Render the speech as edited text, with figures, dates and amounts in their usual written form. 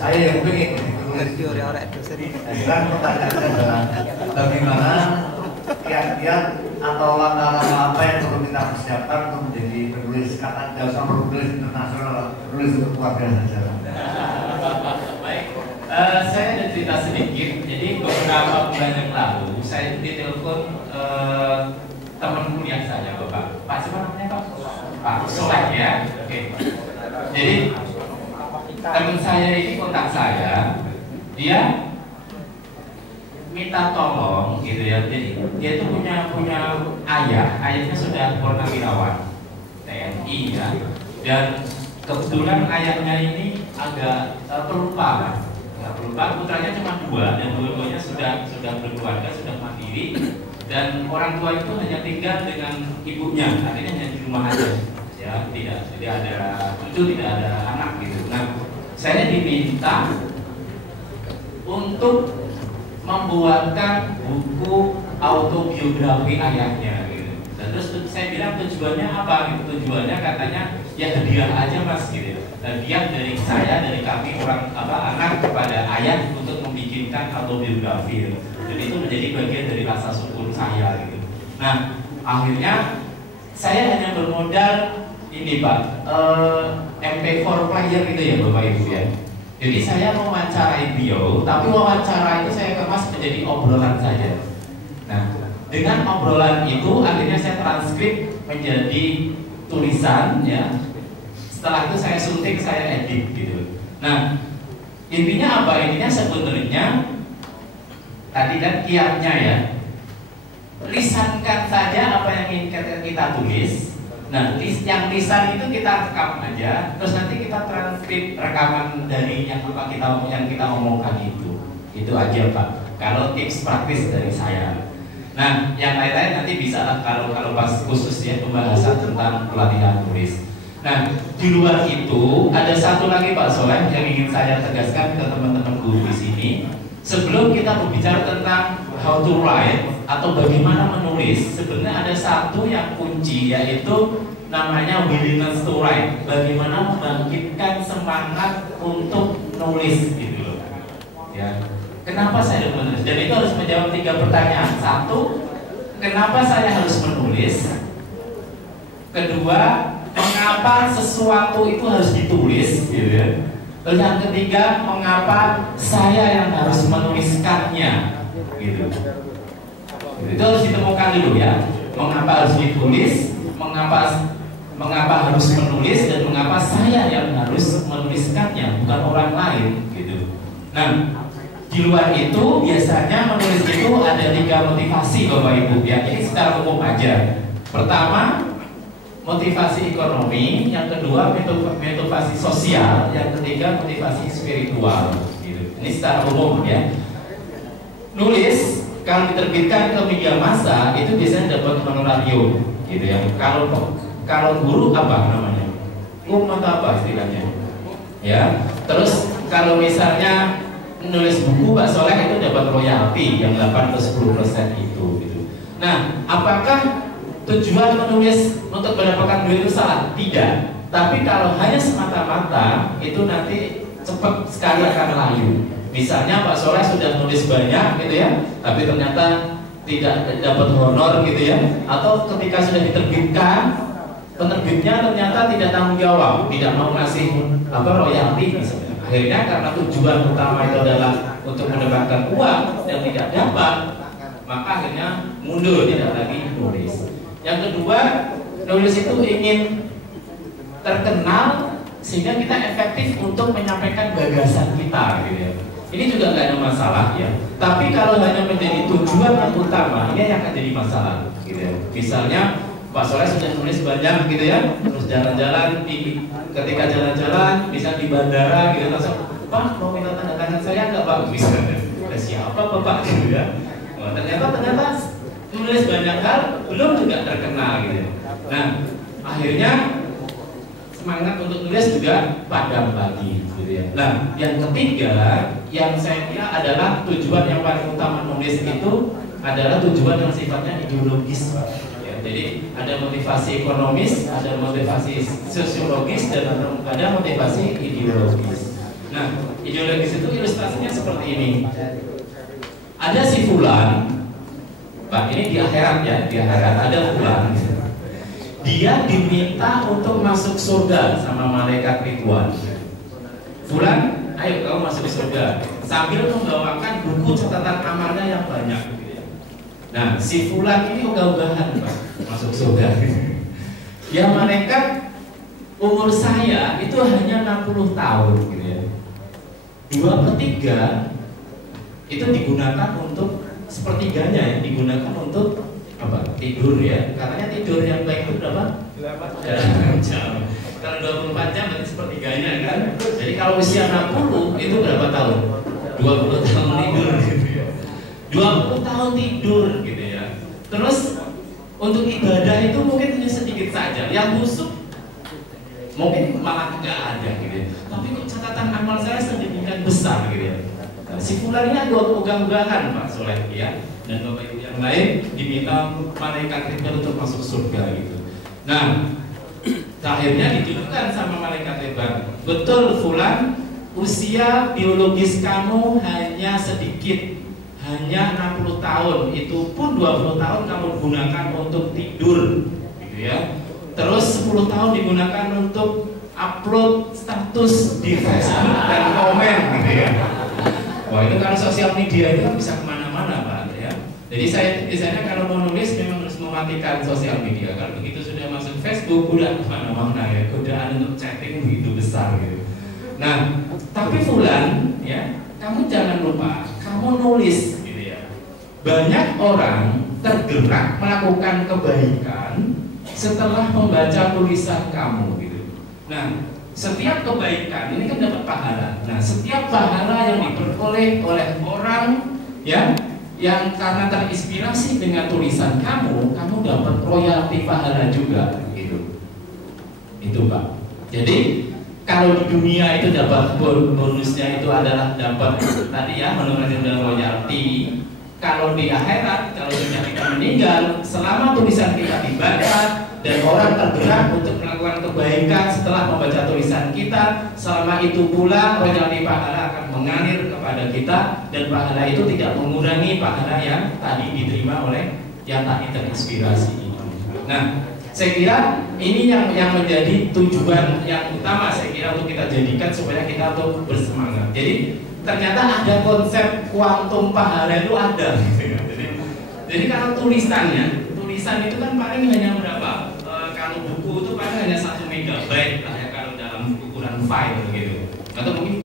saya yang pengen sekarang pertanyaannya adalah bagaimana kiat-kiat atau langkah-langkah apa yang perlu kita persiapkan untuk menjadi penulis, kata tidak usah penulis internasional, penulis untuk keluarga saja. Baik, saya ada cerita sedikit. Jadi beberapa bulan yang lalu saya ditelepon teman kuliah saya, Pak siapa namanya Pak Soleh ya. Oke. Jadi teman saya ini kontak saya, dia minta tolong gitu ya. Jadi dia itu punya ayahnya sudah purnawirawan TNI ya, dan kebetulan ayahnya ini agak pelupa, putranya cuma 2 dan dua-duanya sudah berkeluarga, sudah mandiri, dan orang tua itu hanya tinggal dengan ibunya, artinya hanya di rumah aja ya, tidak ada cucu, tidak ada anak gitu. Nah, saya diminta untuk membuatkan buku autobiografi ayahnya gitu. Dan terus saya bilang tujuannya apa gitu? Tujuannya katanya ya hadiah aja Mas gitu. Hadiah dari saya, dari kami anak kepada ayah untuk membikinkan autobiografi gitu. Jadi itu menjadi bagian dari rasa syukur saya gitu. Nah, akhirnya saya hanya bermodal ini Pak, MP4 player gitu ya Bapak Ibu ya. Jadi saya mewawancarai beliau, tapi wawancara itu saya kemas menjadi obrolan saja. Nah, dengan obrolan itu akhirnya saya transkrip menjadi tulisan ya. Setelah itu saya suntik, saya edit gitu. Nah, intinya apa? Intinya sebenarnya tadi kan kiatnya ya. Lisankan saja apa yang ingin kita tulis. Nah, yang lisan itu kita rekam aja, terus nanti kita transkrip rekaman dari yang kita omongkan itu aja Pak. Kalau tips praktis dari saya. Nah, yang lain-lain nanti bisa lah kalau pas khusus ya pembahasan tentang pelatihan tulis. Nah, di luar itu ada satu lagi Pak Soleh yang ingin saya tegaskan ke teman-teman guru di sini. Sebelum kita berbicara tentang how to write atau bagaimana menulis, sebenarnya ada satu yang kunci, yaitu namanya willingness to write. Bagaimana membangkitkan semangat untuk nulis gitu loh. Ya. Kenapa saya menulis? Dan itu harus menjawab 3 pertanyaan. 1, kenapa saya harus menulis? Kedua, mengapa sesuatu itu harus ditulis gitu ya. Terus yang ketiga, mengapa saya yang harus menuliskannya gitu. Itu harus ditemukan dulu ya. Mengapa harus ditulis, mengapa harus menulis, dan mengapa saya yang harus menuliskannya, bukan orang lain gitu. Nah, di luar itu biasanya menulis itu ada 3 motivasi Bapak Ibu ya. Ini secara umum aja. Pertama, motivasi ekonomi, yang kedua motivasi sosial, yang ketiga motivasi spiritual gitu. Ini secara umum ya. Nulis kalau diterbitkan ke media massa itu biasanya dapat honorarium gitu ya. Kalau guru apa namanya? Atau apa istilahnya? Ya. Terus kalau misalnya menulis buku Pak Soleh itu dapat royalti yang 8 atau 10% itu gitu. Nah, apakah tujuan menulis untuk mendapatkan duit itu salah? Tidak. Tapi kalau hanya semata-mata itu nanti cepat sekali akan layu. Misalnya Pak Soleh sudah nulis banyak gitu ya, tapi ternyata tidak dapat honor gitu ya. Atau ketika sudah diterbitkan, penerbitnya ternyata tidak tanggung jawab, tidak mau ngasih royalti misalnya. Akhirnya karena tujuan utama itu adalah untuk mendapatkan uang yang tidak dapat, maka akhirnya mundur, tidak lagi nulis. Yang kedua, nulis itu ingin terkenal sehingga kita efektif untuk menyampaikan gagasan kita gitu ya. Ini juga nggak ada masalah ya. Tapi kalau hanya menjadi tujuan yang utama, ini yang akan jadi masalah gitu ya. Misalnya Pak Soleh sudah nulis banyak gitu ya, terus jalan-jalan, ketika jalan-jalan bisa di bandara gitu langsung, Pak mau minta tanda tangan saya nggak Pak? Misalnya, siapa Bapak gitu ya. Oh, ternyata tulis banyak hal belum juga terkenal gitu. Nah, akhirnya semangat untuk nulis juga padam lagi gitu ya. Nah, yang ketiga yang saya kira adalah tujuan yang paling utama nulis itu adalah tujuan yang sifatnya ideologis. Ya, jadi ada motivasi ekonomis, ada motivasi sosiologis, dan ada motivasi ideologis. Nah, ideologis itu ilustrasinya seperti ini. Ada si fulan, Pak, ini di akhirat ya, di akhirat ada fulan. Dia diminta untuk masuk surga sama malaikat Ridwan. Fulan, ayo kamu masuk surga, sambil membawakan buku catatan amalnya yang banyak. Nah, si fulan ini ogah-ogahan, Pak, masuk surga. Ya malaikat, umur saya itu hanya 60 tahun gitu ya. 2/3 itu digunakan untuk sepertiganya ya, digunakan untuk apa? Tidur ya. Katanya tidur yang baik itu berapa? 8 jam. Kalau 24 jam berarti sepertiganya kan. Jadi kalau usia 60 itu berapa tahun? 20 tahun tidur gitu ya. 20 tahun tidur gitu ya. Terus untuk ibadah itu mungkin hanya sedikit saja. Yang khusyuk mungkin malah nggak ada gitu ya. Tapi kok catatan amal saya sedemikian besar gitu ya. Nah, si fulan ini ada ogah-ogahan Pak Soleh ya, dan bapak ibu yang lain diminta malaikat Ridwan untuk masuk surga gitu. Nah, akhirnya ditunjukkan sama malaikat Ridwan, betul fulan, usia biologis kamu hanya sedikit, hanya 60 tahun, itu pun 20 tahun kamu gunakan untuk tidur gitu ya. Terus 10 tahun digunakan untuk upload status di Facebook dan komen gitu ya. Wah, itu kalau sosial media itu kan bisa kemana-mana Pak ya. Jadi saya biasanya kalau mau nulis memang harus mematikan sosial media. Kalau begitu sudah masuk Facebook udah kemana-mana ya, godaan untuk chatting begitu besar gitu. Nah, tapi fulan ya, kamu jangan lupa kamu nulis gitu ya. Banyak orang tergerak melakukan kebaikan setelah membaca tulisan kamu gitu. Nah, setiap kebaikan ini kan dapat pahala. Nah, setiap pahala yang diperoleh oleh orang ya yang karena terinspirasi dengan tulisan kamu dapat royalti pahala juga gitu. Itu Pak. Jadi kalau di dunia itu dapat bonusnya itu adalah dapat tadi ya menurut royalti. Kalau di akhirat, kalau sudah kita meninggal, selama tulisan kita dibaca dan orang tergerak untuk melakukan kebaikan setelah membaca tulisan kita, selama itu pula royalti pahala akan mengalir kepada kita dan pahala itu tidak mengurangi pahala yang tadi diterima oleh yang tadi terinspirasi. Nah, saya kira ini yang menjadi tujuan yang utama saya kira untuk kita jadikan supaya kita untuk bersemangat. Jadi ternyata ada konsep kuantum pahala itu ada. Jadi kalau tulisan itu kan paling hanya berapa? Kalau buku itu paling hanya 1 MB lah ya kalau dalam ukuran file gitu. Atau mungkin